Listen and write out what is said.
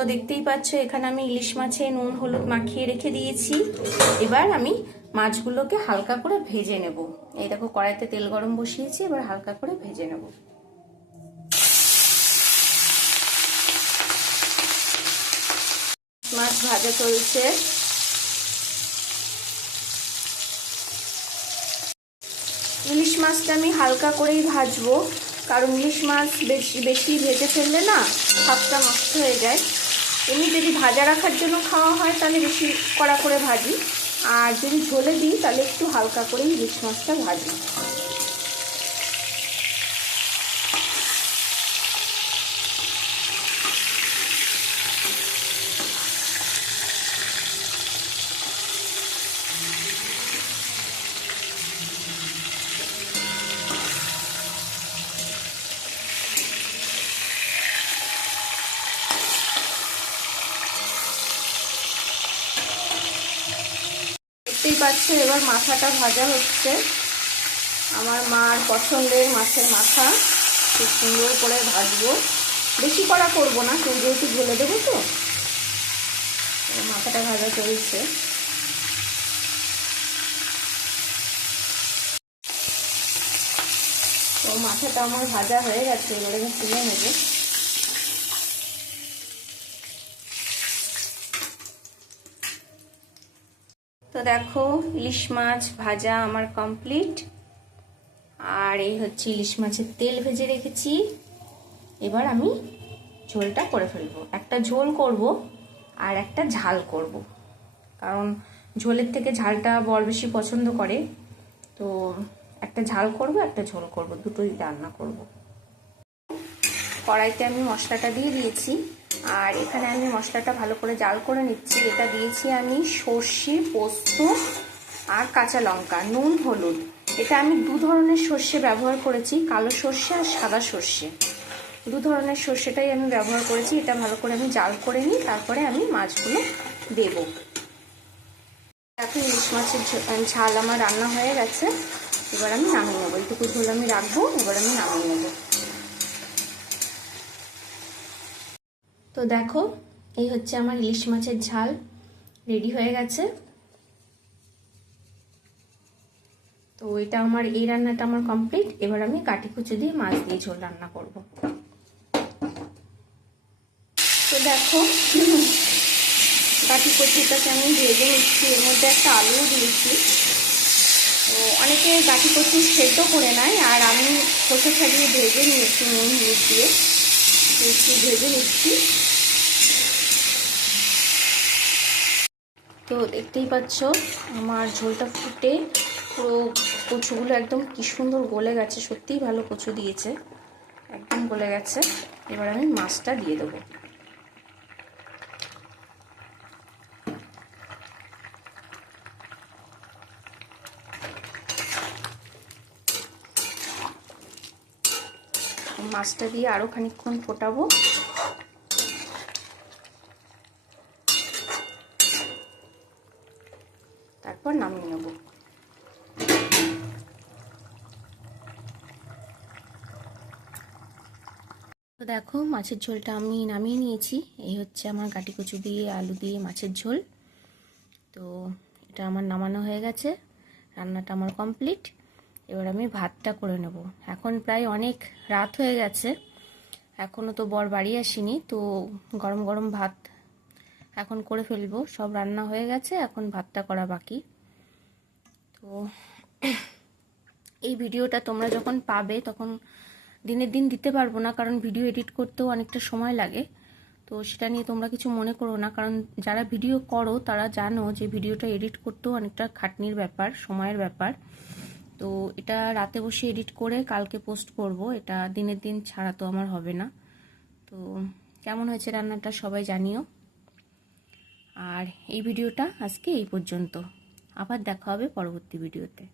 তো দেখতেই পাচ্ছ এখানে আমি ইলিশ মাছে নুন হলুদ মাখিয়ে রেখে দিয়েছি। এবার আমি মাছগুলোকে হালকা করে ভেজে নেব। এই দেখো কড়াইতে তেল গরম বসিয়েছি, এবার হালকা করে ভেজে নেব। মাছ ভাজা চলছে। ইলিশ মাছটা আমি হালকা করেই ভাজবো, কারণ ইলিশ মাছ বেশি ভেজে ফেললে না স্বাদটা নষ্ট হয়ে যায়। এমনি যদি ভাজা রাখার জন্য খাওয়া হয় তাহলে বেশি কড়া করে ভাজি, আর যদি ঝোলে দিই তাহলে একটু হালকা করেই ইলিশ মাছটা ভাজি। দেখতেই পাচ্ছ এবার মাথাটা ভাজা হচ্ছে। আমার মার পছন্দের মাছের মাথা, খুব সুন্দর করে ভাজবো। বেশি কড়া করবো না, যেহেতু ঝোলে দেবো তো। মাথাটা ভাজা চলছে। তো মাথাটা আমার ভাজা হয়ে গেছে, এবারে আমি তুলে নেব। তো দেখো ইলিশ মাছ ভাজা আমার কমপ্লিট। আর এই হচ্ছে ইলিশ মাছের তেল ভেজে রেখেছি। এবার আমি ঝোলটা করে ফেলবো। একটা ঝোল করব আর একটা ঝাল করব, কারণ ঝোলের থেকে ঝালটা বর বেশি পছন্দ করে। তো একটা ঝাল করব, একটা ঝোল করব, দুটোই রান্না করব। কড়াইতে আমি মশলাটা দিয়ে দিয়েছি, আর এখানে আমি মশলাটা ভালো করে জাল করে নিচ্ছি। এটা দিয়েছি আমি সর্ষে, পোস্ত আর কাঁচা লঙ্কা, নুন হলুদ। এটা আমি দু ধরনের সর্ষে ব্যবহার করেছি, কালো সর্ষে আর সাদা সর্ষে। দু ধরনের সর্ষেটাই আমি ব্যবহার করেছি। এটা ভালো করে আমি জাল করে নিই, তারপরে আমি মাছগুলো দেব। এখন ইলিশ মাছের ঝাল আমার রান্না হয়ে গেছে। এবার আমি নামিয়ে নেবো। এইটুকু ঝোল আমি রাখবো, এবার আমি নামিয়ে নেবো। তো দেখো এই হচ্ছে আমার ইলিশ মাছের ঝাল রেডি হয়ে গেছে। তো এটা আমার এই রান্নাটা আমার কমপ্লিট। এবার আমি কাটি কুচি দিয়ে মাছ দিয়ে ঝোল রান্না করব। তো দেখো কাটি কুচিটাকে আমি ভেজে নিচ্ছি, এর মধ্যে একটা আলু দিয়েছি। তো অনেকে কাটি কুচি সেদ্ধ করে নেয়, আর আমি খোসা ছাড়িয়ে ভেজে নিয়েছি নুন হলুদ দিয়ে। একটু ভেজে নিচ্ছি। তো দেখতেই পাচ্ছ আমার ঝোলটা ফুটে পুরো কচুগুলো একদম কি সুন্দর গলে গেছে। সত্যিই ভালো কচু দিয়েছে, একদম গলে গেছে। এবার আমি মাছটা দিয়ে দেবো। মাছটা দিয়ে আরও খানিকক্ষণ ফোটাবো। তারপর নামিয়ে নেব। তো দেখো মাছের ঝোলটা আমি নামিয়ে নিয়েছি। এই হচ্ছে আমার কাটি কচু দিয়ে আলু দিয়ে মাছের ঝোল। তো এটা আমার নামানো হয়ে গেছে, রান্নাটা আমার কমপ্লিট। এবার আমি ভাতটা করে নেব। এখন প্রায় অনেক রাত হয়ে গেছে, এখনও তো বর বাড়ি আসেনি। তো গরম গরম ভাত এখন করে ফেলবো। সব রান্না হয়ে গেছে, এখন ভাতটা করা বাকি। তো এই ভিডিওটা তোমরা যখন পাবে তখন দিনের দিন দিতে পারবো না, কারণ ভিডিও এডিট করতেও অনেকটা সময় লাগে। তো সেটা নিয়ে তোমরা কিছু মনে করো না, কারণ যারা ভিডিও করো তারা জানো যে ভিডিওটা এডিট করতেও অনেকটা খাটনির ব্যাপার, সময়ের ব্যাপার। তো এটা রাতে বসে এডিট করে কালকে পোস্ট করব, এটা দিনের দিন ছাড়া তো আমার হবে না। তো কেমন হয়েছে রান্নাটা সবাই জানিও। আর এই ভিডিওটা আজকে এই পর্যন্ত, আবার দেখা হবে পরবর্তী ভিডিওতে।